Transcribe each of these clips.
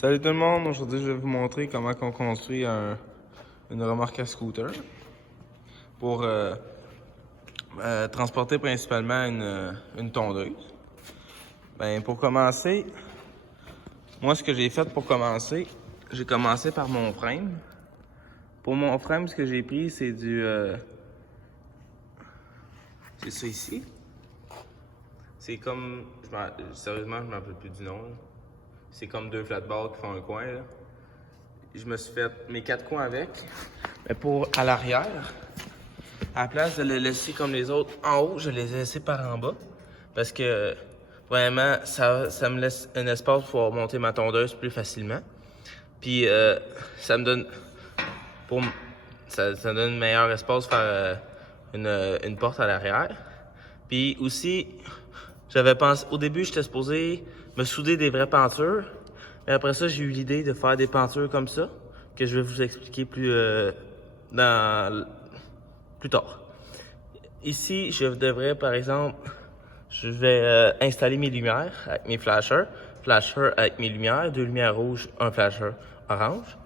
Salut tout le monde, aujourd'hui je vais vous montrer comment on construit une remorque à scooter pour transporter principalement une tondeuse. Ben, pour commencer, moi ce que j'ai fait pour commencer, j'ai commencé par mon frame. Pour mon frame, ce que j'ai pris, c'est c'est ça ici. C'est comme, sérieusement je ne m'en rappelle plus du nom. C'est comme deux flatboards qui font un coin, là. Je me suis fait mes 4 coins avec. Mais pour à l'arrière, à la place de les laisser comme les autres en haut, je les ai laissés par en bas. Parce que vraiment, ça me laisse un espace pour pouvoir monter ma tondeuse plus facilement. Puis ça me donne ça donne un meilleur espace pour faire une porte à l'arrière. Puis aussi, j'avais pensé, au début, j'étais supposé me souder des vraies pentures. Mais après ça, j'ai eu l'idée de faire des pentures comme ça, que je vais vous expliquer plus tard. Ici, je devrais, par exemple, je vais installer mes lumières avec mes flashers. Flasher avec mes lumières, 2 lumières rouges, un flasher orange.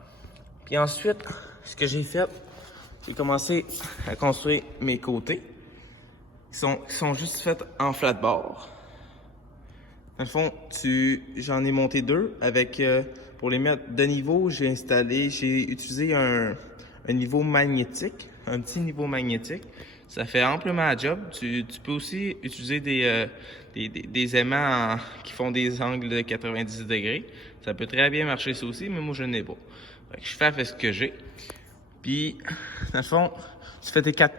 Puis ensuite, ce que j'ai fait, j'ai commencé à construire mes côtés. Qui sont juste faits en flatboard. Dans le fond, j'en ai monté 2 avec, pour les mettre de niveau, j'ai utilisé un niveau magnétique, un petit niveau magnétique. Ça fait amplement la job. Tu peux aussi utiliser des aimants qui font des angles de 90 degrés. Ça peut très bien marcher ça aussi, mais moi je n'ai pas. Fait que je fais avec ce que j'ai. Puis, dans le fond,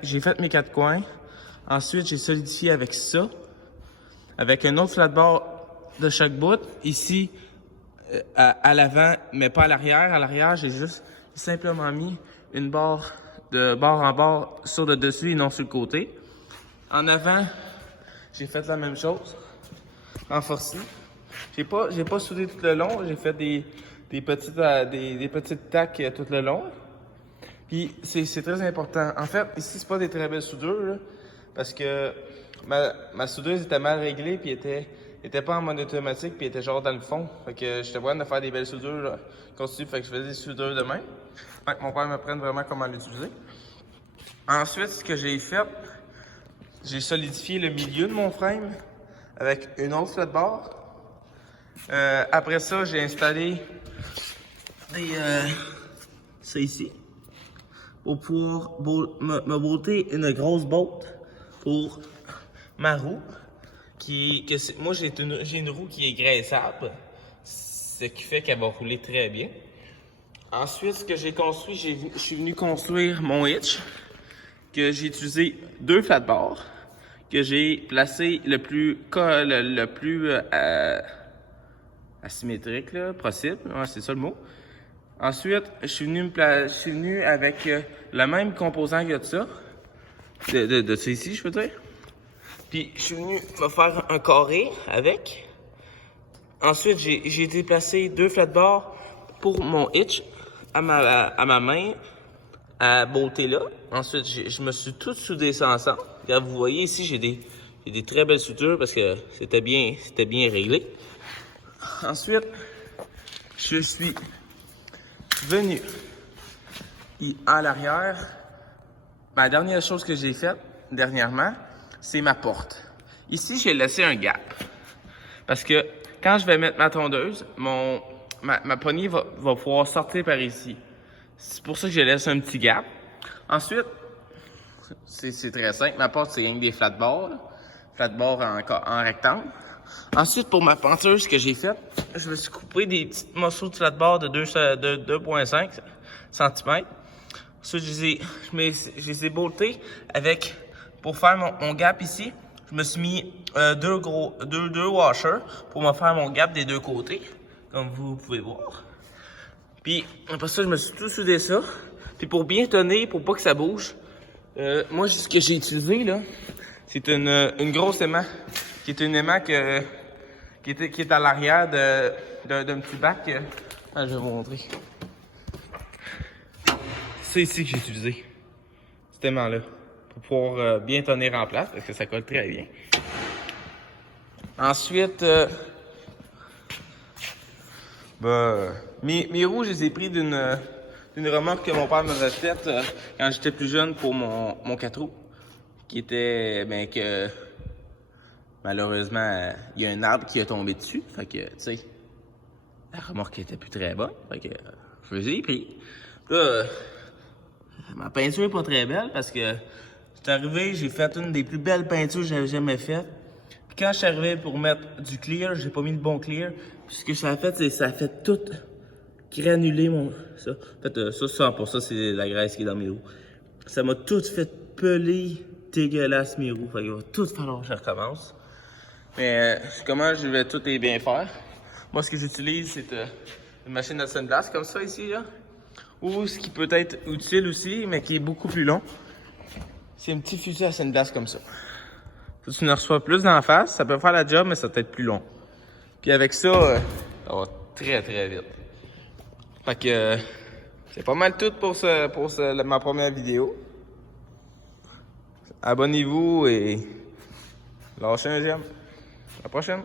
j'ai fait mes 4 coins. Ensuite, j'ai solidifié avec ça, avec un autre flatboard de chaque bout. Ici, à l'avant, mais pas à l'arrière. À l'arrière, j'ai simplement mis une barre de bord en bord sur le dessus et non sur le côté. En avant, j'ai fait la même chose, renforcé. J'ai pas soudé tout le long, j'ai fait des petites tacs tout le long. Puis c'est très important. En fait, ici, c'est pas des très belles soudures, là, parce que ma soudeuse était mal réglée, puis était pas en mode automatique, puis était genre dans le fond. Fait que j'étais bon de faire des belles soudures là, continue, fait que je faisais des soudures de main. Fait que mon père m'apprenne vraiment comment l'utiliser. Ensuite, ce que j'ai fait, j'ai solidifié le milieu de mon frame avec une autre flatboard. Après ça, j'ai installé ça ici pour pouvoir me botter une grosse botte pour ma roue. Moi, j'ai une roue qui est graissable, ce qui fait qu'elle va rouler très bien. Ensuite, ce que j'ai construit, je suis venu construire mon hitch, que j'ai utilisé 2 flatboards, que j'ai placé le plus asymétrique là, possible. Ouais, c'est ça le mot. Ensuite, je suis venu avec le même composant que ça, de ça ici, je peux dire. Puis, je suis venu me faire un carré avec. Ensuite, j'ai déplacé 2 flatboards pour mon hitch à ma main, à beauté là. Ensuite, je me suis tout soudé ça ensemble. Regarde, vous voyez ici, j'ai des très belles soudures parce que c'était bien réglé. Ensuite, je suis venu à l'arrière. La dernière chose que j'ai faite dernièrement, c'est ma porte. Ici, j'ai laissé un gap. Parce que quand je vais mettre ma tondeuse, ma poignée va pouvoir sortir par ici. C'est pour ça que je laisse un petit gap. Ensuite, c'est très simple. Ma porte, c'est rien que des flatboards. Flatboards en rectangle. Ensuite, pour ma peinture, ce que j'ai fait, je me suis coupé des petits morceaux de flatboard de 2,5 cm. Ensuite, je les ai boltés avec, pour faire mon gap ici, je me suis mis deux washers pour me faire mon gap des deux côtés, comme vous pouvez voir. Puis, après ça, je me suis tout soudé ça. Puis pour bien tenir, pour pas que ça bouge, moi, ce que j'ai utilisé, là, c'est une grosse aimant, qui est une aimant qui est à l'arrière d'un petit bac. Je vais vous montrer. C'est ici que j'ai utilisé, cet aimant-là, pour pouvoir bien tenir en place, parce que ça colle très bien. Ensuite, Mes roues, je les ai pris d'une remorque que mon père m'avait faite quand j'étais plus jeune pour mon 4 roues. Qui était, que malheureusement, il y a un arbre qui est tombé dessus. Fait que, tu sais, la remorque était plus très bonne. Fait que, je les ai pris. Là, ma peinture est pas très belle parce que j'étais arrivé, j'ai fait une des plus belles peintures que j'avais jamais faites. Puis quand je suis arrivé pour mettre du clear, j'ai pas mis le bon clear. Puis ce que ça a fait, c'est ça a fait tout granuler ça. En fait, ça, pour ça, c'est la graisse qui est dans mes roues. Ça m'a tout fait peler dégueulasse mes roues. Fait qu'il va tout falloir que je recommence. Mais comment je vais tout et bien faire? Moi, ce que j'utilise, c'est une machine à sandblast comme ça ici, là. Ou ce qui peut être utile aussi, mais qui est beaucoup plus long, c'est un petit fusil à sandblast comme ça. Si tu ne reçois plus d'en face, ça peut faire la job, mais ça peut être plus long. Puis avec ça, ça va très très vite. Fait que c'est pas mal tout pour ma première vidéo. Abonnez-vous et lâchez un j'aime. À la prochaine!